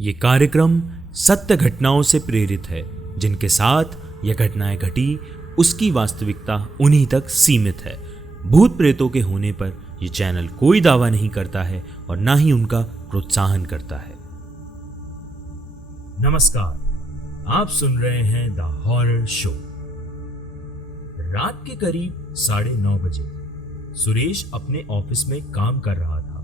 ये कार्यक्रम सत्य घटनाओं से प्रेरित है। जिनके साथ यह घटनाएं घटी उसकी वास्तविकता उन्हीं तक सीमित है। भूत प्रेतों के होने पर यह चैनल कोई दावा नहीं करता है और ना ही उनका प्रोत्साहन करता है। नमस्कार, आप सुन रहे हैं द हॉरर शो। रात के करीब 9:30 बजे सुरेश अपने ऑफिस में काम कर रहा था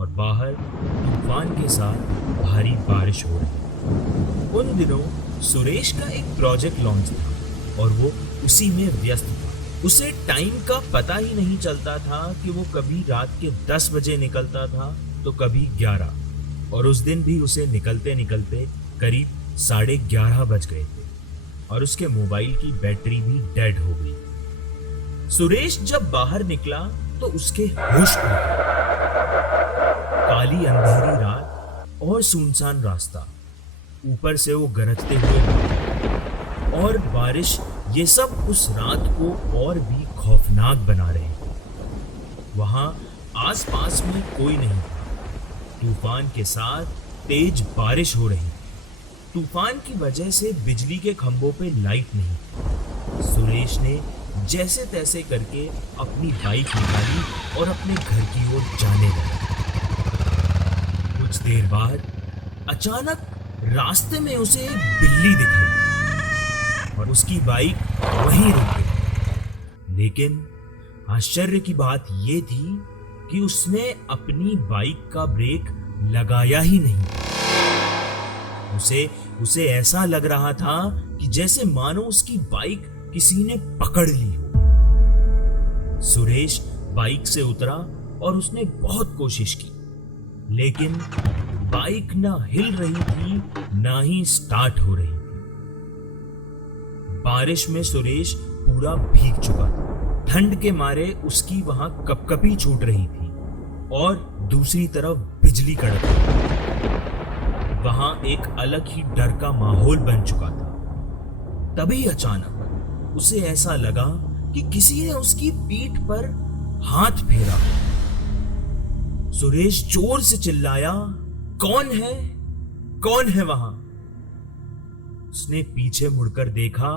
और बाहर तूफान के साथ भारी बारिश हो रही। उन दिनों सुरेश का एक प्रोजेक्ट लॉन्च था और वो उसी में व्यस्त था। उसे टाइम का पता ही नहीं चलता था कि वो कभी रात के 10 बजे निकलता था तो कभी 11, और उस दिन भी उसे निकलते निकलते करीब 11:30 बज गए थे और उसके मोबाइल की बैटरी भी डेड हो गई। सुरेश जब बाहर निकला तो उसके होश उड़ गए। काली अंधेरी रात और सुनसान रास्ता, ऊपर से वो गरजते हुए और बारिश, ये सब उस रात को और भी खौफनाक बना रहे थे। वहां आसपास में कोई नहीं था। तूफान के साथ तेज बारिश हो रही। तूफान की वजह से बिजली के खंभों पे लाइट नहीं। सुरेश ने जैसे तैसे करके अपनी बाइक निकाली और अपने घर की ओर जाने लगा। कुछ देर बाद अचानक रास्ते में उसे एक बिल्ली दिखाई और उसकी बाइक वहीं रुक गई। लेकिन आश्चर्य की बात यह थी कि उसने अपनी बाइक का ब्रेक लगाया ही नहीं। उसे ऐसा लग रहा था कि जैसे मानो उसकी बाइक किसी ने पकड़ ली हो। सुरेश बाइक से उतरा और उसने बहुत कोशिश की, लेकिन बाइक ना हिल रही थी ना ही स्टार्ट हो रही थी। बारिश में सुरेश पूरा भीग चुका था। ठंड के मारे उसकी वहां कपकपी छूट रही थी और दूसरी तरफ बिजली कड़क रही थी। वहां एक अलग ही डर का माहौल बन चुका था। तभी अचानक उसे ऐसा लगा कि किसी ने उसकी पीठ पर हाथ फेरा। सुरेश जोर से चिल्लाया, कौन है? कौन है वहां? उसने पीछे मुड़कर देखा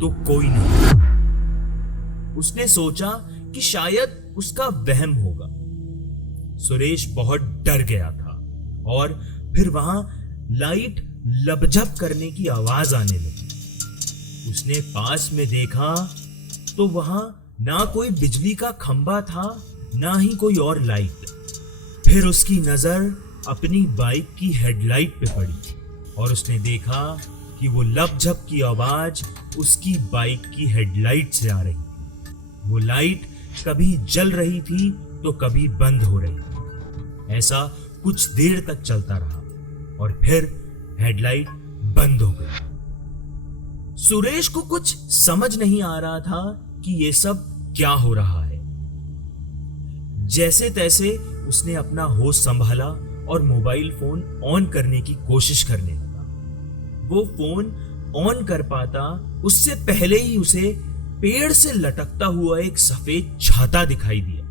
तो कोई नहीं। उसने सोचा कि शायद उसका वहम होगा। सुरेश बहुत डर गया था और फिर वहां लाइट लपझप करने की आवाज आने लगी। उसने पास में देखा तो वहां ना कोई बिजली का खंभा था ना ही कोई और लाइट। फिर उसकी नजर अपनी बाइक की हेडलाइट पे पड़ी और उसने देखा कि वो लपझप की आवाज उसकी बाइक की हेडलाइट से आ रही थी। वो लाइट कभी जल रही थी तो कभी बंद हो रही थी। ऐसा कुछ देर तक चलता रहा और फिर हेडलाइट बंद हो गई। सुरेश को कुछ समझ नहीं आ रहा था कि ये सब क्या हो रहा है। जैसे तैसे उसने अपना होश संभाला और मोबाइल फोन ऑन करने की कोशिश करने लगा। वो फोन ऑन कर पाता उससे पहले ही उसे पेड़ से लटकता हुआ एक सफेद छाता दिखाई दिया।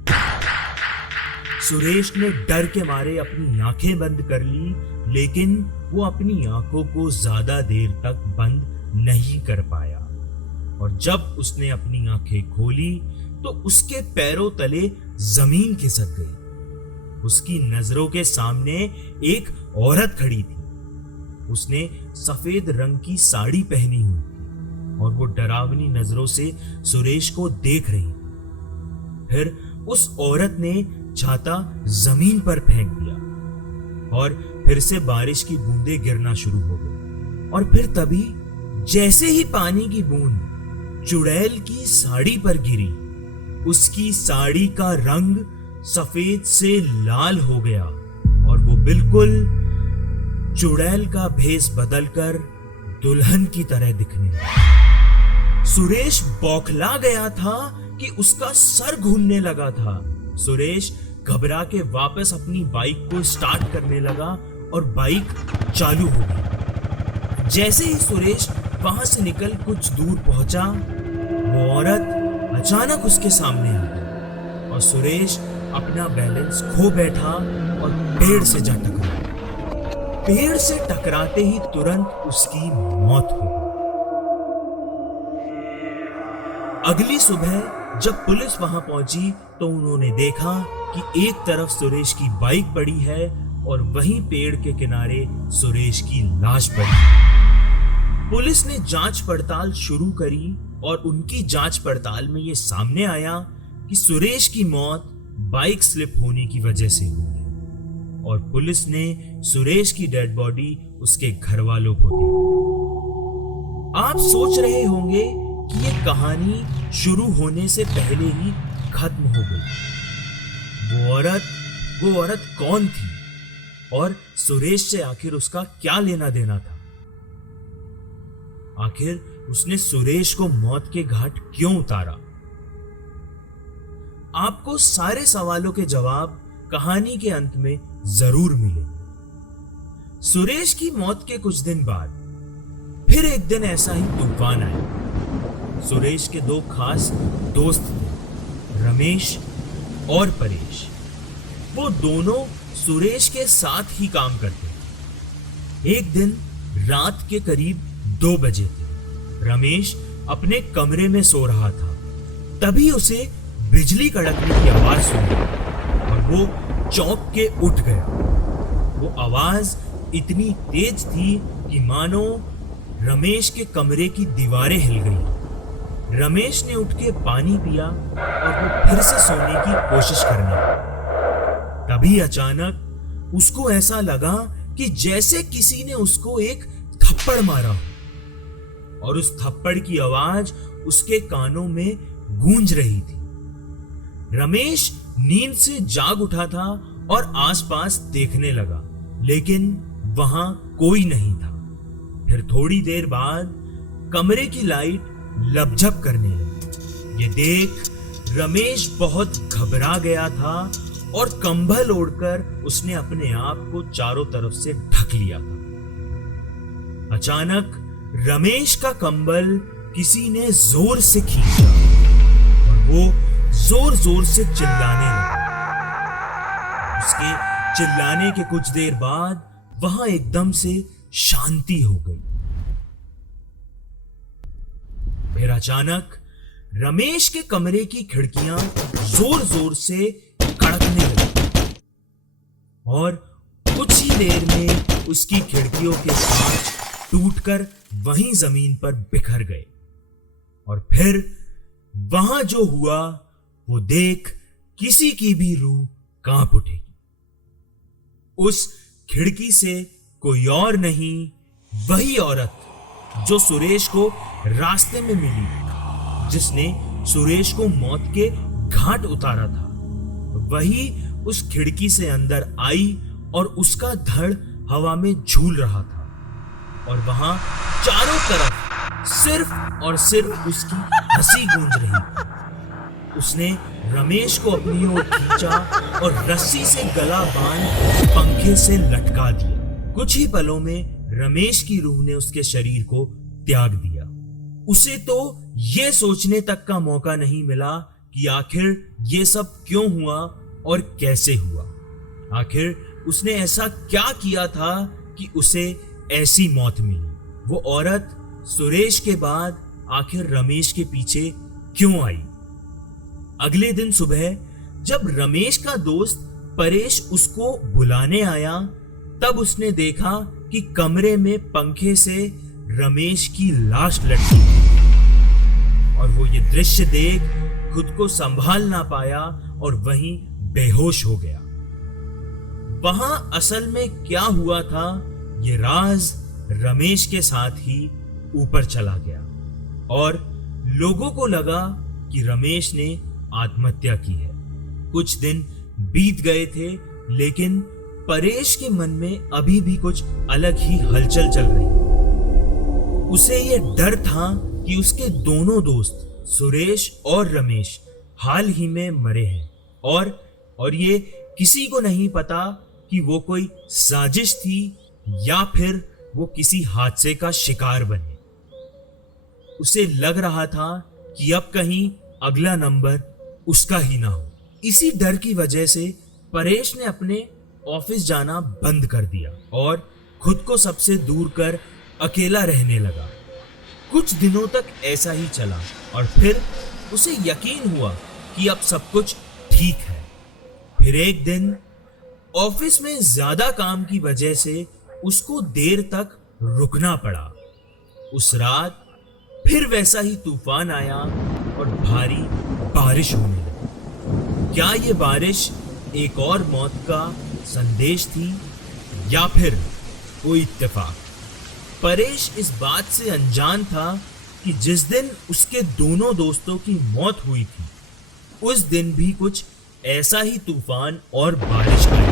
सुरेश ने डर के मारे अपनी आंखें बंद कर ली, लेकिन वो अपनी आंखों को ज्यादा देर तक बंद नहीं कर पाया और जब उसने अपनी आंखें खोली तो उसके पैरों तले जमीन खिसक गई। उसकी नजरों के सामने एक औरत खड़ी थी। उसने सफेद रंग की साड़ी पहनी हुई थी और वो डरावनी नजरों से सुरेश को देख रही थी। फिर उस औरत ने छाता जमीन पर फेंक दिया और फिर से बारिश की बूंदें गिरना शुरू हो गई। और फिर तभी जैसे ही पानी की बूंद चुड़ैल की साड़ी पर गिरी, उसकी साड़ी का रंग सफेद से लाल हो गया और वो बिल्कुल चुड़ैल का भेष बदलकर दुल्हन की तरह दिखने लगा। सुरेश बौखला गया था कि उसका सर घूमने लगा था। सुरेश घबरा के वापस अपनी बाइक को स्टार्ट करने लगा और बाइक चालू हो गई। जैसे ही सुरेश वहां से निकल कुछ दूर पहुंचा, वो औरत अचानक उसके सामने आ गई और सुरेश अपना बैलेंस खो बैठा और पेड़ से जा टकरा। पेड़ से टकराते ही तुरंत उसकी मौत हो गई। अगली सुबह जब पुलिस वहां पहुंची तो उन्होंने देखा कि एक तरफ सुरेश की बाइक पड़ी है और वहीं पेड़ के किनारे सुरेश की लाश पड़ी। पुलिस ने जांच पड़ताल शुरू करी और उनकी जांच पड़ताल में यह सामने आया कि सुरेश की मौत बाइक स्लिप होने की वजह से हुई है और पुलिस ने सुरेश की डेड बॉडी उसके घर वालों को दी। आप सोच रहे होंगे कि यह कहानी शुरू होने से पहले ही खत्म हो गई। वो औरत कौन थी और सुरेश से आखिर उसका क्या लेना देना था? आखिर उसने सुरेश को मौत के घाट क्यों उतारा? आपको सारे सवालों के जवाब कहानी के अंत में जरूर मिलेंगे। सुरेश की मौत के कुछ दिन बाद फिर एक दिन ऐसा ही तूफान आया। सुरेश के दो खास दोस्त थे, रमेश और परेश। वो दोनों सुरेश के साथ ही काम करते थे। एक दिन रात के करीब 2 बजे थे। रमेश अपने कमरे में सो रहा था, तभी उसे बिजली कड़कने की आवाज सुनी और वो चौंक के उठ गया। वो आवाज इतनी तेज थी कि मानो रमेश के कमरे की दीवारें हिल गई। रमेश ने उठ के पानी पिया और वो फिर से सोने की कोशिश करने लगा। तभी अचानक उसको ऐसा लगा कि जैसे किसी ने उसको एक थप्पड़ मारा हो और उस थप्पड़ की आवाज उसके कानों में गूंज रही थी। रमेश नींद से जाग उठा था और आसपास देखने लगा, लेकिन वहां कोई नहीं था। फिर थोड़ी देर बाद कमरे की लाइट लपझप करने लगी। ये देख रमेश बहुत घबरा गया था और कंबल ओढ़कर उसने अपने आप को चारों तरफ से ढक लिया था। अचानक रमेश का कंबल किसी ने जोर से खींचा और वो जोर जोर से चिल्लाने लगा। उसके चिल्लाने के कुछ देर बाद वहां एकदम से शांति हो गई। फिर अचानक रमेश के कमरे की खिड़कियां जोर जोर से कड़कने लगी और कुछ ही देर में उसकी खिड़कियों के कांच टूटकर वहीं जमीन पर बिखर गए। और फिर वहां जो हुआ वो देख किसी की भी रूह कांप उठेगी। उस खिड़की से कोई और नहीं, वही औरत जो सुरेश को रास्ते में मिली, जिसने सुरेश को मौत के घाट उतारा था, वही उस खिड़की से अंदर आई और उसका धड़ हवा में झूल रहा था और वहां चारों तरफ सिर्फ और सिर्फ उसकी हंसी गूंज रही थी। उसने रमेश को अपनी ओर खींचा और रस्सी से गला बांध पंखे से लटका दिया। कुछ ही पलों में रमेश की रूह ने उसके शरीर को त्याग दिया। उसे तो यह सोचने तक का मौका नहीं मिला कि आखिर ये सब क्यों हुआ और कैसे हुआ। आखिर उसने ऐसा क्या किया था कि उसे ऐसी मौत मिली। वो औरत सुरेश के बाद आखिर रमेश के पीछे क्यों आई? अगले दिन सुबह जब रमेश का दोस्त परेश उसको बुलाने आया, तब उसने देखा कि कमरे में पंखे से रमेश की लाश लटकी और वो ये दृश्य देख खुद को संभाल ना पाया और वहीं बेहोश हो गया। वहां असल में क्या हुआ था, ये राज रमेश के साथ ही ऊपर चला गया और लोगों को लगा कि रमेश ने आत्महत्या की है। कुछ दिन बीत गए थे, लेकिन परेश के मन में अभी भी कुछ अलग ही हलचल चल रही। उसे यह डर था कि उसके दोनों दोस्त सुरेश और रमेश हाल ही में मरे हैं और ये किसी को नहीं पता कि वो कोई साजिश थी या फिर वो किसी हादसे का शिकार बने। उसे लग रहा था कि अब कहीं अगला नंबर उसका ही ना हो। इसी डर की वजह से परेश ने अपने ऑफिस जाना बंद कर दिया और खुद को सबसे दूर कर अकेला रहने लगा। कुछ दिनों तक ऐसा ही चला और फिर उसे यकीन हुआ कि अब सब कुछ ठीक है। फिर एक दिन ऑफिस में ज्यादा काम की वजह से उसको देर तक रुकना पड़ा। उस रात फिर वैसा ही तूफान आया और भारी बारिश होने लगी। क्या ये बारिश एक और मौत का संदेश थी या फिर कोई इत्तेफाक? परेश इस बात से अनजान था कि जिस दिन उसके दोनों दोस्तों की मौत हुई थी उस दिन भी कुछ ऐसा ही तूफान और बारिश आई।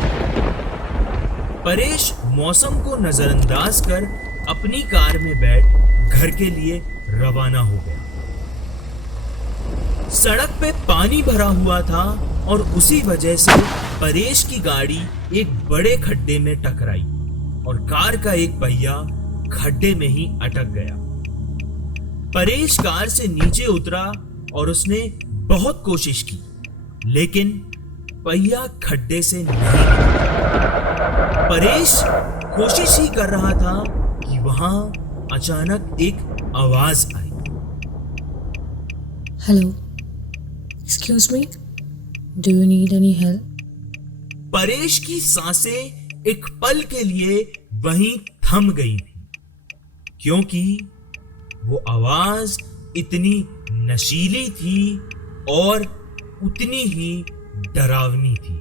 परेश मौसम को नजरअंदाज कर अपनी कार में बैठ घर के लिए रवाना हो गया। सड़क पे पानी भरा हुआ था और उसी वजह से परेश की गाड़ी एक बड़े खड्डे में टकराई और कार का एक पहिया खड्डे में ही अटक गया। परेश कार से नीचे उतरा और उसने बहुत कोशिश की, लेकिन पहिया खड्डे से नहीं निकला। परेश कोशिश ही कर रहा था कि वहां अचानक एक आवाज आई। Hello, excuse me, do you need any help? Paresh की सांसें एक पल के लिए वहीं थम गई थी, क्योंकि वो आवाज इतनी नशीली थी और उतनी ही डरावनी थी।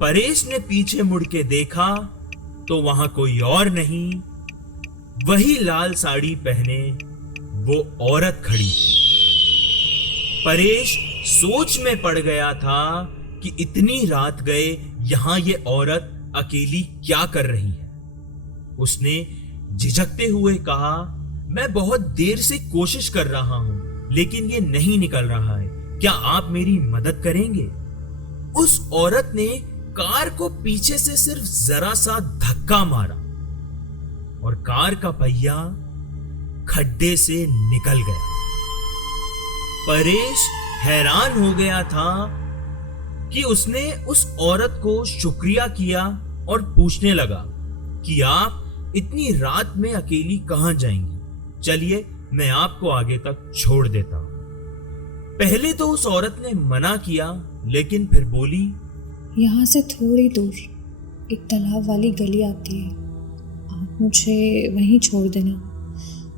परेश ने पीछे मुड़ के देखा तो वहां कोई और नहीं, वही लाल साड़ी पहने वो औरत खड़ी थी। परेश सोच में पड़ गया था कि इतनी रात गए यहां ये औरत अकेली क्या कर रही है। उसने झिझकते हुए कहा, मैं बहुत देर से कोशिश कर रहा हूं लेकिन ये नहीं निकल रहा है, क्या आप मेरी मदद करेंगे? उस औरत ने कार को पीछे से सिर्फ जरा सा धक्का मारा और कार का पहिया खड्डे से निकल गया। परेश हैरान हो गया था कि उसने उस औरत को शुक्रिया किया और पूछने लगा कि आप इतनी रात में अकेली कहां जाएंगी? चलिए मैं आपको आगे तक छोड़ देता हूं। पहले तो उस औरत ने मना किया, लेकिन फिर बोली, यहाँ से थोड़ी दूर एक तालाब वाली गली आती है, आप मुझे वहीं छोड़ देना,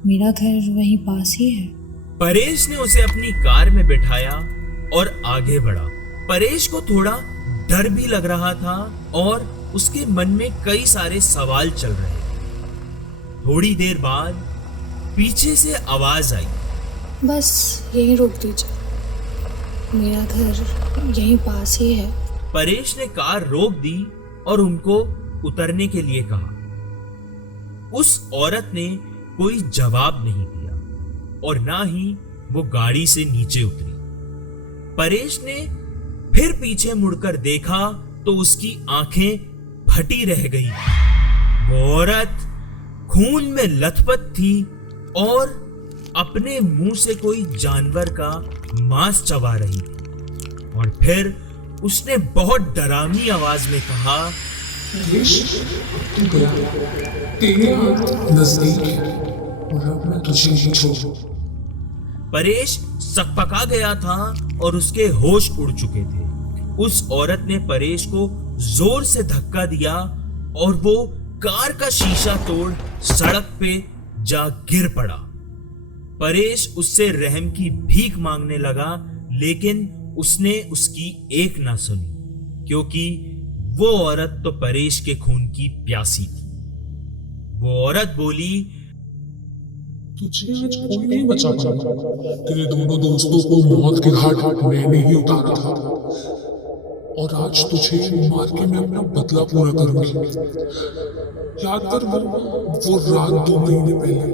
मेरा घर वहीं पास ही है। परेश ने उसे अपनी कार में बिठाया और आगे बढ़ा। परेश को थोड़ा डर भी लग रहा था और उसके मन में कई सारे सवाल चल रहे थे। थोड़ी देर बाद पीछे से आवाज आई, बस यहीं रोक दीजिए, मेरा घर यहीं पास ही है। परेश ने कार रोक दी और उनको उतरने के लिए कहा। उस औरत ने कोई जवाब नहीं दिया और ना ही वो गाड़ी से नीचे उतरी। परेश ने फिर पीछे मुड़कर देखा तो उसकी आंखें फटी रह गई। वो औरत खून में लथपथ थी और अपने मुंह से कोई जानवर का मांस चबा रही थी और फिर उसने बहुत डरावनी आवाज में कहा, परेश सकपका गया था और उसके होश उड़ चुके थे। उस औरत ने परेश को जोर से धक्का दिया और वो कार का शीशा तोड़ सड़क पे जा गिर पड़ा। परेश उससे रहम की भीख मांगने लगा, लेकिन उसने उसकी एक ना सुनी, क्योंकि वो औरत तो परेश के खून की प्यासी थी। वो औरत बोली, तुझे आज कोई नहीं बचा पाया। तेरे दोनों दोस्तों को मौत के घाट मैंने ही उतारा था और आज तुझे मार के मैं अपना बदला पूरा करूंगी। याद कर वो रात 2 महीने पहले,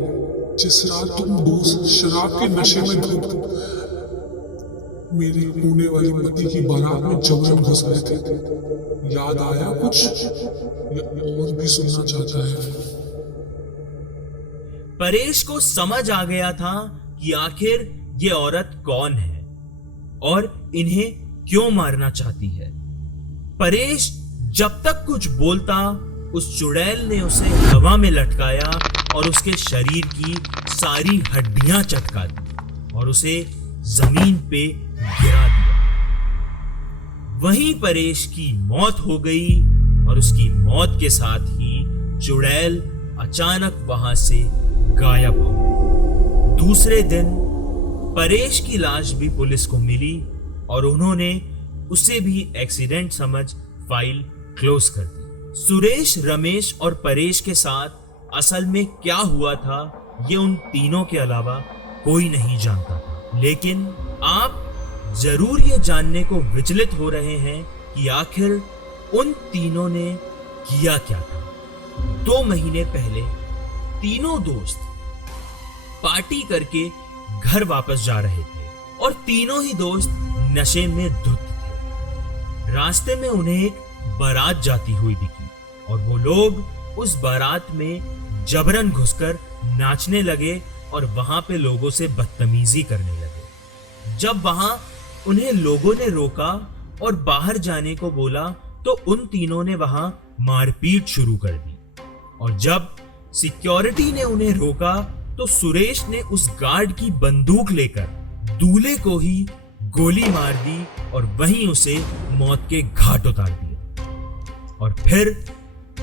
जिस रात तुम दोस्त शराब के नशे में धुत मेरी होने वाली पति की बारात में जबरन घुस गए थे। याद आया कुछ या और भी सुनना चाहता है? परेश को समझ आ गया था कि आखिर ये औरत कौन है और इन्हें क्यों मारना चाहती है। परेश जब तक कुछ बोलता उस चुड़ैल ने उसे हवा में लटकाया और उसके शरीर की सारी हड्डियां चटका दी और उसे जमीन पे गिरा दिया। वहीं परेश की मौत हो गई और उसकी मौत के साथ ही चुड़ैल अचानक वहां से गायब हो गई। दूसरे दिन परेश की लाश भी पुलिस को मिली और उन्होंने उसे भी एक्सीडेंट समझ फाइल क्लोज कर दी। सुरेश, रमेश और परेश के साथ असल में क्या हुआ था ये उन तीनों के अलावा कोई नहीं जानता था। लेकिन आप जरूर ये जानने को विचलित हो रहे हैं कि आखिर उन तीनों ने किया क्या था। 2 महीने पहले तीनों दोस्त पार्टी करके घर वापस जा रहे थे और तीनों ही दोस्त नशे में धुत थे। रास्ते में उन्हें एक बारात जाती हुई दिखी और वो लोग उस बारात में जबरन घुसकर नाचने लगे और वहां पे लोगों से बदतमीजी करने लगे। जब वहां उन्हें लोगों ने रोका और बाहर जाने को बोला तो उन तीनों ने वहां मारपीट शुरू कर दी और जब सिक्योरिटी ने उन्हें रोका तो सुरेश ने उस गार्ड की बंदूक लेकर दूल्हे को ही गोली मार दी और वहीं उसे मौत के घाट उतार दिया और फिर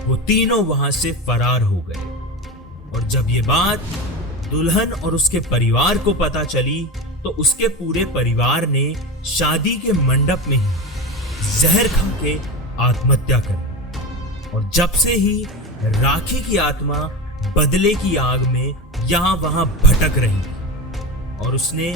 वो तीनों वहां से फरार हो गए। और जब ये बात दुल्हन और उसके परिवार को पता चली तो उसके पूरे परिवार ने शादी के मंडप में ही जहर खा के आत्महत्या कर ली। और जब से ही राखी की आत्मा बदले की आग में यहां वहां भटक रही थी और उसने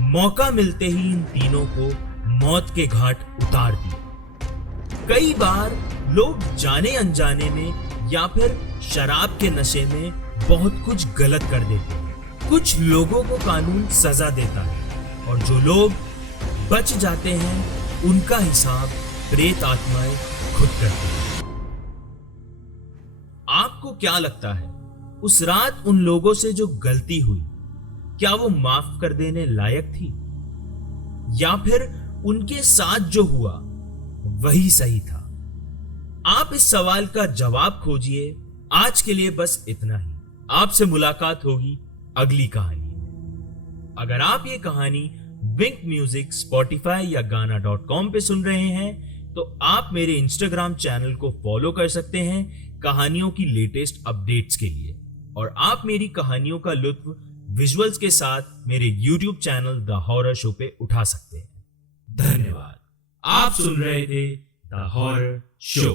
मौका मिलते ही इन तीनों को मौत के घाट उतार दिया। कई बार लोग जाने अनजाने में या फिर शराब के नशे में बहुत कुछ गलत कर देते हैं। कुछ लोगों को कानून सजा देता है और जो लोग बच जाते हैं उनका हिसाब प्रेत आत्माएं खुद करती हैं। आपको क्या लगता है उस रात उन लोगों से जो गलती हुई क्या वो माफ कर देने लायक थी या फिर उनके साथ जो हुआ वही सही था? आप इस सवाल का जवाब खोजिए। आज के लिए बस इतना ही। आपसे मुलाकात होगी अगली कहानी में। अगर आप ये कहानी विंक म्यूजिक, स्पॉटिफाई या गाना.com पे सुन रहे हैं तो आप मेरे इंस्टाग्राम चैनल को फॉलो कर सकते हैं कहानियों की लेटेस्ट अपडेट्स के लिए और आप मेरी कहानियों का लुत्फ विजुअल्स के साथ मेरे YouTube channel the horror show पे उठा सकते हैं। धन्यवाद। आप सुन रहे थे द हॉरर शो।